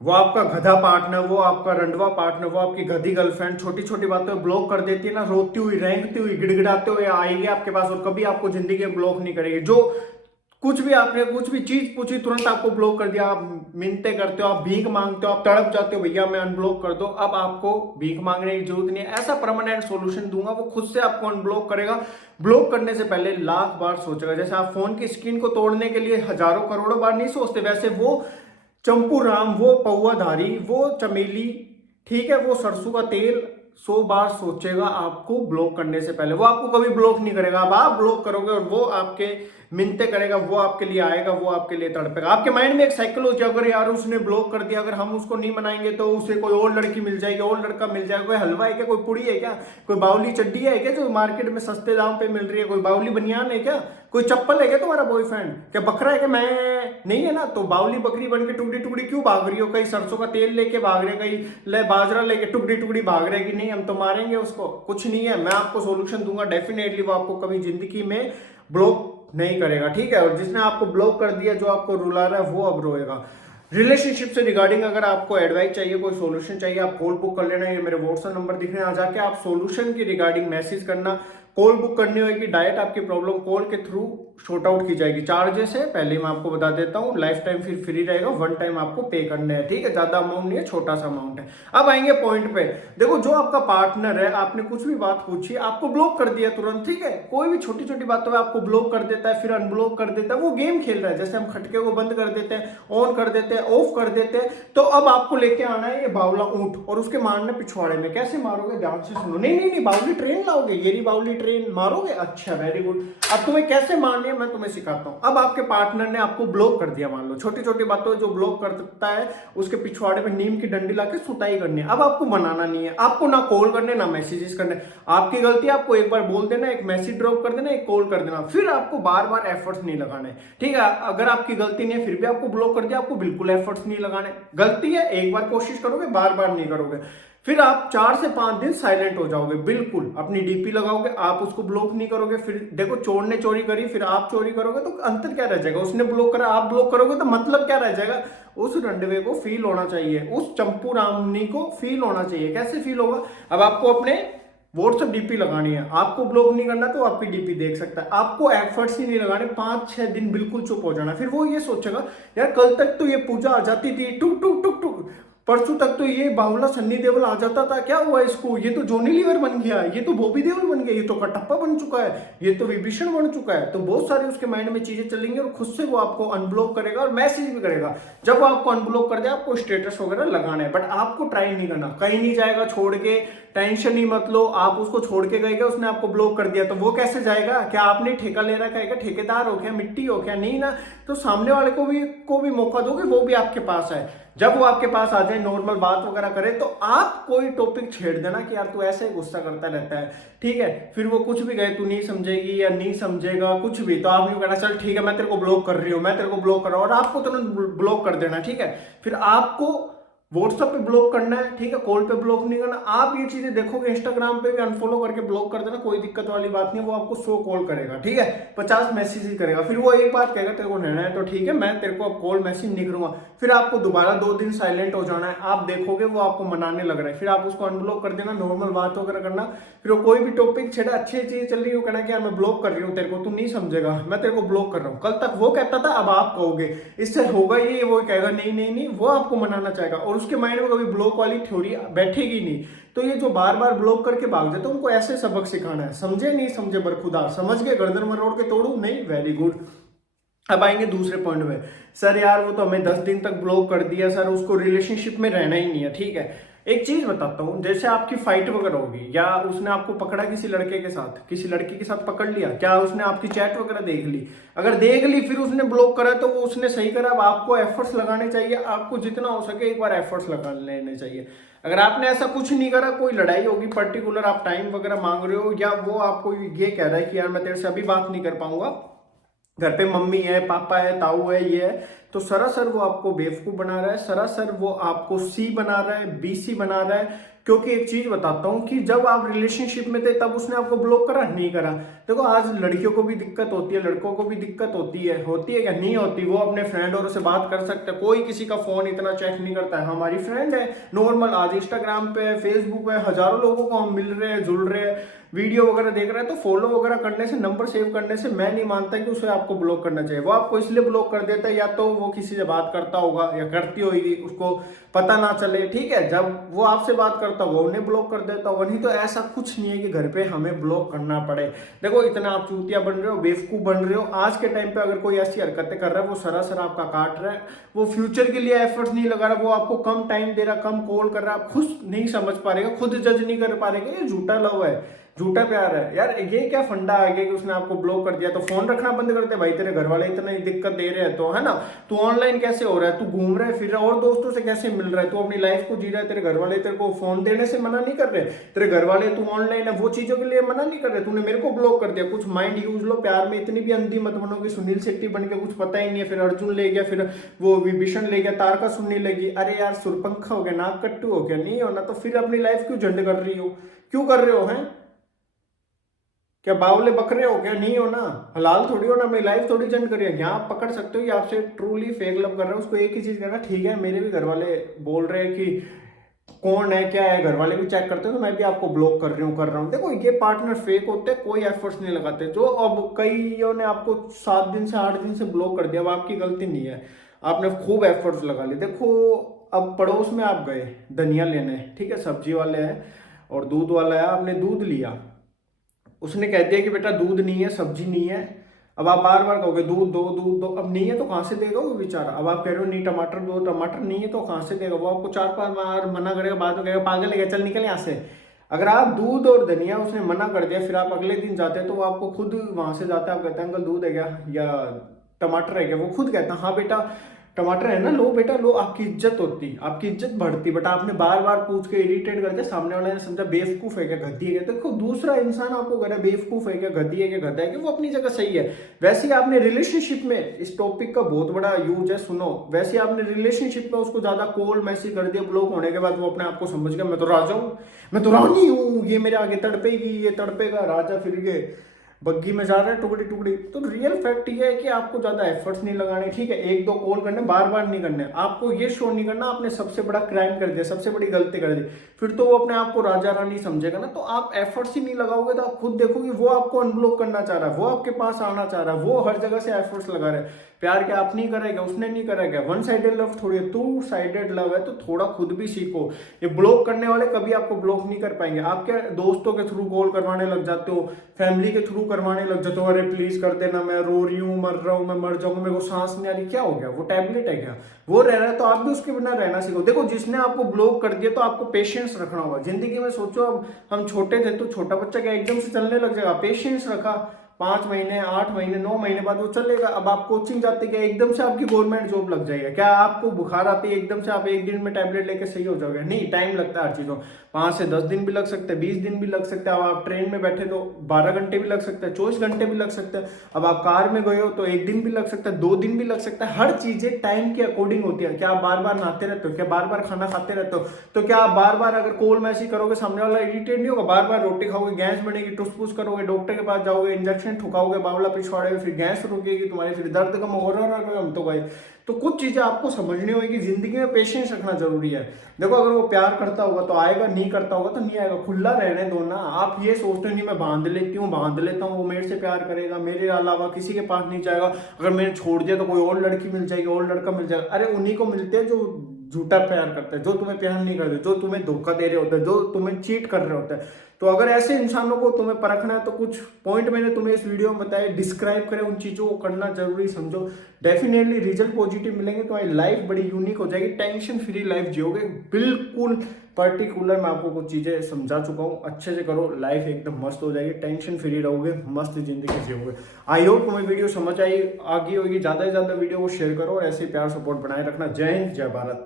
वो आपका गधा पार्टनर, वो आपका रंडवा पार्टनर, वो आपकी गधी गर्लफ्रेंड छोटी छोटी बातों पे ब्लॉक कर देती है ना, रोती हुई, रेंगती हुई, गिड़गिड़ाते हुए आएगी आपके पास और कभी आपको जिंदगी में ब्लॉक नहीं करेगी। जो कुछ भी आपने कुछ भी चीज पूछी तुरंत आपको ब्लॉक कर दिया, आप मिन्नतें करते हो, आप भीख मांगते हो, आप तड़प जाते हो भैया मैं अनब्लॉक कर दो। अब आपको भीख मांगने की जरूरत नहीं है, ऐसा परमानेंट सॉल्यूशन दूंगा, वो खुद से आपको अनब्लॉक करेगा। ब्लॉक करने से पहले लाख बार सोचेगा। जैसे आप फोन की स्क्रीन को तोड़ने के लिए हजारों करोड़ों बार नहीं सोचते, वैसे वो चंपू राम, वो पौआधारी, वो चमेली, ठीक है, वो सरसों का तेल 100 बार सोचेगा आपको ब्लॉक करने से पहले। वो आपको कभी ब्लॉक नहीं करेगा। अब आप ब्लॉक करोगे और वो आपके मिन्नतें करेगा, वो आपके लिए आएगा, वो आपके लिए तड़पेगा। आपके माइंड में एक साइकिल हो जाए, अगर यार उसने ब्लॉक कर दिया, अगर हम उसको नहीं मनाएंगे तो उसे कोई और लड़की मिल जाएगी, और लड़का मिल जाएगा। कोई हलवा है क्या, कोई पुड़ी है क्या, कोई बाउली चड्डी है क्या जो मार्केट में सस्ते दाम पे मिल रही है, कोई बाउली बनियान है क्या, कोई चप्पल है क्या तुम्हारा बॉयफ्रेंड, क्या बकरा है क्या, मैं नहीं है ना, तो बाउली बकरी बन के टुकड़ी टुकड़ी क्यों भाग रही हो? कहीं सरसों का तेल लेके भाग रहे, कहीं ले बाजरा लेके टुकड़ी टुकड़ी भाग रहे कि नहीं हम तो मारेंगे उसको। कुछ नहीं है, मैं आपको सोल्यूशन दूंगा, डेफिनेटली वो आपको कभी जिंदगी में ब्लॉक नहीं करेगा, ठीक है। और जिसने आपको ब्लॉक कर दिया, जो आपको रुला रहा है, वो अब रोएगा। रिलेशनशिप से रिगार्डिंग अगर आपको एडवाइस चाहिए, कोई सॉल्यूशन चाहिए, आप कॉल बुक कर लेना, ये मेरे व्हाट्सएप नंबर दिख रहे हैं, आ जाके आप सॉल्यूशन की रिगार्डिंग मैसेज करना। कॉल बुक करनी होगी, डायरेक्ट आपकी प्रॉब्लम कॉल के थ्रू शॉर्ट आउट की जाएगी। चार्जेस है पहले मैं आपको बता देता हूँ, लाइफ टाइम फिर फ्री रहेगा, वन टाइम आपको पे करने हैं, ठीक है, ज्यादा अमाउंट नहीं है, छोटा सा अमाउंट है। अब आएंगे पॉइंट पे। देखो जो आपका पार्टनर है, आपने कुछ भी बात पूछी, आपको ब्लॉक कर दिया तुरंत, ठीक है, कोई भी छोटी छोटी बातों पे आपको ब्लॉक कर देता है, फिर अनब्लॉक कर देता है, वो गेम खेल रहा है। जैसे हम खटके को बंद कर देते हैं, ऑन कर देते हैं, ऑफ कर देते हैं, तो अब आपको लेके आना है ये बावला ऊंट और उसके मारने पिछवाड़े में। कैसे मारोगे, ध्यान से सुनो। नहीं नहीं नहीं, बावली ट्रेन लाओगे, ये रही बावली ट्रेन, मारोगे, अच्छा वेरी गुड। अब तुम्हें कैसे मारनी है मैं तुम्हें सिखाता हूं। अब आपके पार्टनर ने आपको ब्लॉक कर दिया, मान लो छोटी छोटी बातों जो ब्लॉक कर सकता है, उसके पिछवाड़े में नीम की डंडी लाके सुताई करनी है। अब आपको बनाना नहीं है, आपको ना कॉल करने ना मैसेजेस करने। आपकी गलती, आपको एक बार बोल देना, एक मैसेज ड्रॉप कर देना, एक कॉल कर देना, फिर आपको बार बार एफर्ट्स नहीं लगाने, ठीक है। अगर आपकी गलती नहीं है फिर भी आपको ब्लॉक कर दिया, आपको बिल्कुल एफर्ट्स नहीं लगाने। गलती है, एक बार कोशिश करोगे, बार बार नहीं करोगे, फिर आप 4 से 5 दिन साइलेंट हो जाओगे, बिल्कुल अपनी डीपी लगाओगे, आप उसको ब्लॉक नहीं करोगे। फिर देखो चोर ने चोरी करी, फिर आप चोरी करोगे, तो अंतर क्या रह जाएगा? उसने ब्लॉक करा, आप ब्लॉक करोगे, तो मतलब क्या रह जाएगा? उस रंडवे को फील होना चाहिए, उस चंपू रामनी को फील होना चाहिए। कैसे फील होगा? अब आपको अपने व्हाट्सएप डीपी लगानी है, आपको ब्लॉक नहीं करना तो आपकी डीपी देख सकता है, आपको एफर्ट्स ही नहीं लगाने, 5-6 दिन बिल्कुल चुप हो जाना। फिर वो ये सोचेगा यार कल तक तो ये पूजा आ जाती थी, टुक टुक टुक टुक, परसों तक तो ये बाहुला सन्नी देओल आ जाता था, क्या हुआ इसको? ये तो जॉनी लीवर बन गया, ये तो बॉबी देओल बन गया, ये तो कटप्पा बन चुका है, ये तो विभीषण बन चुका है। तो बहुत सारी उसके माइंड में चीजें चलेंगी और खुद से वो आपको अनब्लॉक करेगा और मैसेज भी करेगा। जब वो आपको अनब्लॉक कर दे, आपको स्टेटस वगैरह लगाना है, बट आपको ट्राई नहीं करना, कहीं नहीं जाएगा छोड़ के, टेंशन ही मत लो। आप उसको छोड़ के गए, उसने आपको ब्लॉक कर दिया, तो वो कैसे जाएगा? क्या आपने ठेका ले रखा है क्या? ठेकेदार हो क्या, मिट्टी हो क्या? नहीं ना। तो सामने वाले को भी मौका दोगे, वो भी आपके पास है। जब वो आपके पास आ जाए, नॉर्मल बात वगैरह करे, तो आप कोई टॉपिक छेड़ देना कि यार तू ऐसे ही गुस्सा करता रहता है, ठीक है। फिर वो कुछ भी कहे, तू नहीं समझेगी या नहीं समझेगा कुछ भी, तो आप यूं कहना चल ठीक है मैं तेरे को ब्लॉक कर रही हूँ, मैं तेरे को ब्लॉक कर रहा हूँ, और आपको तुरंत ब्लॉक कर देना, ठीक है। फिर आपको व्हाट्सएप पे ब्लॉक करना है, ठीक है, कॉल पे ब्लॉक नहीं करना। आप ये चीजें देखोगे, इंस्टाग्राम पे भी अनफॉलो करके ब्लॉक कर देना, कोई दिक्कत वाली बात नहीं है। वो आपको 100 कॉल करेगा, ठीक है, 50 मैसेज ही करेगा, फिर वो एक बात कहेगा तेरे को रहना है तो ठीक है, मैं तेरे को अब कॉल मैसेज नहीं करूंगा। फिर आपको दोबारा 2 दिन साइलेंट हो जाना है, आप देखोगे वो आपको मनाने लग रहा है, फिर आप उसको अनब्लॉक कर देना, नॉर्मल बात वगैरह करना। फिर वो कोई भी टॉपिक छेड़ा, अच्छी चीज चल रही है, कहना कि यार मैं ब्लॉक कर रही हूँ तेरे को, तू नहीं समझेगा, मैं तेरे को ब्लॉक कर रहा हूँ। कल तक वो कहता था, अब आप कहोगे, इससे होगा ये, वो कहेगा नहीं नहीं नहीं, वो आपको मनाना चाहेगा, और उसके माइंड में कभी ब्लॉक वाली थ्योरी बैठेगी नहीं। तो ये जो बार बार ब्लॉक करके भाग जाते, उनको ऐसे सबक सिखाना है, समझे नहीं समझे बरखुदा, समझ के गर्दन मरोड़ के तोड़ू नहीं, वेरी गुड। अब आएंगे दूसरे पॉइंट में। सर यार वो तो हमें 10 दिन तक ब्लॉक कर दिया सर, उसको रिलेशनशिप में रहना ही नहीं है, ठीक है। एक चीज बताता हूँ, जैसे आपकी फाइट वगैरह होगी, या उसने आपको पकड़ा किसी लड़के के साथ, किसी लड़की के साथ पकड़ लिया, क्या उसने आपकी चैट वगैरह देख ली? अगर देख ली फिर उसने ब्लॉक करा, तो वो उसने सही करा। अब आपको एफर्ट्स लगाने चाहिए, आपको जितना हो सके एक बार एफर्ट्स लगा लेने चाहिए। अगर आपने ऐसा कुछ नहीं करा, कोई लड़ाई होगी पर्टिकुलर, आप टाइम वगैरह मांग रहे हो, या वो आपको ये कह रहा है कि यार मैं तेरे से अभी बात नहीं कर पाऊंगा, घर पे मम्मी है, पापा है, ताऊ है, ये है, तो सरासर वो आपको बेवकूफ बना रहा है, सरासर वो आपको सी बना रहा है, बीसी बना रहा है, क्योंकि एक चीज बताता हूँ कि जब आप रिलेशनशिप में थे तब उसने आपको ब्लॉक करा, नहीं करा। देखो आज लड़कियों को भी दिक्कत होती है, लड़कों को भी दिक्कत होती है क्या नहीं होती। वो अपने फ्रेंड और से बात कर सकते हैं, कोई किसी का फोन इतना चेक नहीं करता है। हमारी फ्रेंड है नॉर्मल, आज इंस्टाग्राम पे फेसबुक पे हजारों लोगों को हम मिल रहे हैं, जुड़ रहे हैं, वीडियो वगैरह देख रहे हैं, तो फॉलो वगैरह करने से, नंबर सेव करने से मैं नहीं मानता कि उसे आपको ब्लॉक करना चाहिए। वो आपको इसलिए ब्लॉक कर देता है या तो वो किसी से बात करता होगा या करती होगी, उसको पता ना चले, ठीक है। जब वो आपसे बात करता होगा उन्हें ब्लॉक कर देता होगा, नहीं तो ऐसा कुछ नहीं है कि घर पे हमें ब्लॉक करना पड़े। देखो इतना आप चूतिया बन रहे हो, बेवकूफ बन रहे हो। आज के टाइम पे अगर कोई ऐसी हरकतें कर रहा है, वो सरासर आपका काट रहा है, वो फ्यूचर के लिए एफर्ट्स नहीं लगा रहा, वो आपको कम टाइम दे रहा, कम कॉल कर रहा, आप खुद नहीं समझ पा रहे, खुद जज नहीं कर पा रहे, ये झूठा लव है, झूठा प्यार है यार। ये क्या फंडा आ गया कि उसने आपको ब्लॉक कर दिया तो फोन रखना बंद कर दे भाई। तेरे घर वाले इतना ही दिक्कत दे रहे हैं तो, है ना। तू ऑनलाइन कैसे हो रहा है, तू घूम रहा है फिर रहा है और दोस्तों से कैसे मिल रहा है, तू अपनी लाइफ को जी रहा है, तेरे घर वाले तेरे को फोन देने से मना नहीं कर रहे, तेरे घर वाले तू ऑनलाइन है वो चीजों के लिए मना नहीं कर रहे, तूने मेरे को ब्लॉक कर दिया। कुछ माइंड यूज लो, प्यार में इतनी भी अंधी मत बनो कि सुनील शेट्टी बन के कुछ पता ही नहीं है, फिर अर्जुन ले गया, फिर वो विभीषण ले गया, तारका सुनने लगी। अरे यार सुरपंखा हो गया, नाक कट्टू हो गया, नहीं होना तो फिर अपनी लाइफ क्यों झंड कर रही हो, क्यों कर रहे हो हैं, क्या बावले बकरे हो क्या, नहीं हो ना, हलाल थोड़ी हो ना, मेरी लाइफ थोड़ी जंड करिए। यहाँ आप पकड़ सकते हो कि आपसे ट्रूली फेक लव कर रहे हो, उसको एक ही चीज करना, ठीक है मेरे भी घर वाले बोल रहे हैं कि कौन है क्या है, घर वाले भी चेक करते हो तो मैं भी आपको ब्लॉक कर रहा हूँ। देखो ये पार्टनर फेक होते हैं, कोई एफर्ट्स नहीं लगाते। जो अब कईयों ने आपको 7 दिन से 8 दिन से ब्लॉक कर दिया, अब आपकी गलती नहीं है, आपने खूब एफर्ट्स लगा लिए। देखो अब पड़ोस में आप गए धनिया लेने, ठीक है, सब्जी वाले हैं और दूध वाला है, आपने दूध लिया, उसने कह दिया कि बेटा दूध नहीं है, सब्जी नहीं है। अब आप बार बार कहोगे दूध दो दूध दो, अब नहीं है तो कहाँ से देगा वो बेचारा। अब आप कह रहे हो नहीं टमाटर दो, टमाटर नहीं है तो कहाँ से देगा वो, आपको 4-5 बार मना करेगा, बाद में कहेगा पागल है चल निकल यहाँ से। अगर आप दूध और धनिया उसने मना कर दिया, फिर आप अगले दिन जाते हैं तो वो आपको खुद वहां से जाते हैं, आप कहते हैं अंकल दूध है क्या या टमाटर है क्या, वो खुद कहता है हाँ बेटा टमाटर है ना, लो बेटा लो, आपकी इज्जत होती, आपकी इज्जत बढ़ती। बट आपने बार बार पूछ के इरिटेट करते, सामने वाले ने समझा बेवकूफ है क्या, गद्दी है क्या। देखो दूसरा इंसान आपको कह रहा है बेवकूफ है क्या, गद्दी है क्या, गधा है क्या, वो अपनी जगह सही है। वैसे ही आपने रिलेशनशिप में, इस टॉपिक का बहुत बड़ा यूज है सुनो, वैसे आपने रिलेशनशिप में उसको ज्यादा कॉल मैसेज कर दिया, ब्लॉक होने के बाद वो अपने आप को समझ गया मैं तो राजा हूँ, मैं तो रानी हूँ, ये मेरे आगे तड़पेगी, ये तड़पेगा, राजा फिर गए बग्गी में जा रहा है टुकड़ी टुकड़ी। तो रियल फैक्ट ये है कि आपको ज्यादा एफर्ट्स नहीं लगाने, ठीक है, 1-2 कॉल करने, बार बार नहीं करने। आपको ये शो नहीं करना आपने सबसे बड़ा क्राइम कर दिया, सबसे बड़ी गलती कर दी, फिर तो वो अपने आप को राजा रानी समझेगा ना। तो आप एफर्ट्स ही नहीं लगाओगे तो आप खुद देखोगे वो आपको अनब्लॉक करना चाह रहा है, वो आपके पास आना चाह रहा है, वो हर जगह से एफर्ट्स लगा रहे हैं। प्यार क्या आप नहीं करेगा, उसने नहीं करेगा, वन साइडेड लव थोड़ी है, 2 साइडेड लव है, तो थोड़ा खुद भी सीखो। ये ब्लॉक करने वाले कभी आपको ब्लॉक नहीं कर पाएंगे। आप क्या दोस्तों के थ्रू कॉल करवाने लग जाते हो, फैमिली के थ्रू करवाने लग जाते हो, अरे प्लीज कर देना, मैं रो रही हूँ, मर रहा हूँ, मैं मर जाऊंगा, मेरे को सांस नहीं आ रही, क्या हो गया, वो टैबलेट है क्या, वो रह रहा है तो आप भी उसके बिना रहना सीखो। देखो जिसने आपको ब्लॉक कर दिया तो आपको पेशेंस रखना होगा जिंदगी में। सोचो अब हम छोटे थे तो छोटा बच्चा क्या एकदम से चलने लग जाएगा, पेशेंस रखा, 5 महीने 8 महीने 9 महीने बाद वो चलेगा। अब आप कोचिंग जाते क्या एकदम से आपकी गवर्नमेंट जॉब लग जाएगा क्या, आपको बुखार आती है एकदम से आप एक दिन में टैबलेट लेके सही हो जाओगे, नहीं, टाइम लगता है हर चीजों, 5 से 10 दिन भी लग सकते हैं, 20 दिन भी लग सकते हैं। अब आप ट्रेन में बैठे तो 12 घंटे भी लग सकते हैं, 24 घंटे भी लग सकते हैं। अब आप कार में गए हो तो 1 दिन भी लग सकता है, 2 दिन भी लग सकता है। हर चीजें टाइम के अकॉर्डिंग होती है। क्या आप बार बार नहाते रहते हो, क्या बार बार खाना खाते रहते हो, तो क्या आप बार बार अगर कॉल मैसेज करोगे सामने वाला इरिटेट नहीं होगा, बार बार रोटी खाओगे गैस बनेगी, टुसपुस करोगे, डॉक्टर के पास जाओगे, इंजेक्शन ठुकाओगे, बावला पिछवाड़े, फिर गैस रुकेगी तुम्हारी, फिर दर्द कम हो रहा है, हम तो गए। तो कुछ चीजें आपको समझनी होगी, जिंदगी में पेशेंस रखना जरूरी है। देखो अगर वो प्यार करता होगा तो आएगा, नहीं करता होगा तो नहीं आएगा, खुला रहने दो ना। आप ये सोचते नहीं मैं बांध लेती हूँ, बांध लेता हूँ, वो मेरे से प्यार करेगा, मेरे अलावा किसी के पास नहीं जाएगा, अगर मैंने छोड़ दिया तो कोई और लड़की मिल जाएगी, और लड़का मिल जाएगा। अरे उन्हीं को मिलते हैं जो झूठा प्यार करते हैं, जो तुम्हें प्यार नहीं करते, जो तुम्हें धोखा दे रहे होते हैं, जो तुम्हें चीट कर रहे होते हैं। तो अगर ऐसे इंसानों को तुम्हें परखना है तो कुछ पॉइंट मैंने तुम्हें इस वीडियो में बताया, डिस्क्राइब करें, उन चीजों को करना जरूरी समझो, डेफिनेटली रिजल्ट पॉजिटिव मिलेंगे, तुम्हारी लाइफ बड़ी यूनिक हो जाएगी, टेंशन फ्री लाइफ जियोगे। बिल्कुल पर्टिकुलर मैं आपको कुछ चीजें समझा चुका हूँ, अच्छे से करो, लाइफ एकदम मस्त हो जाएगी, टेंशन फ्री रहोगे, मस्त जिंदगी जियोगे। आई होप तुम्हें वीडियो समझ आई होगी, ज्यादा से ज्यादा वीडियो को शेयर करो और ऐसे प्यार सपोर्ट बनाए रखना। जय हिंद, जय भारत।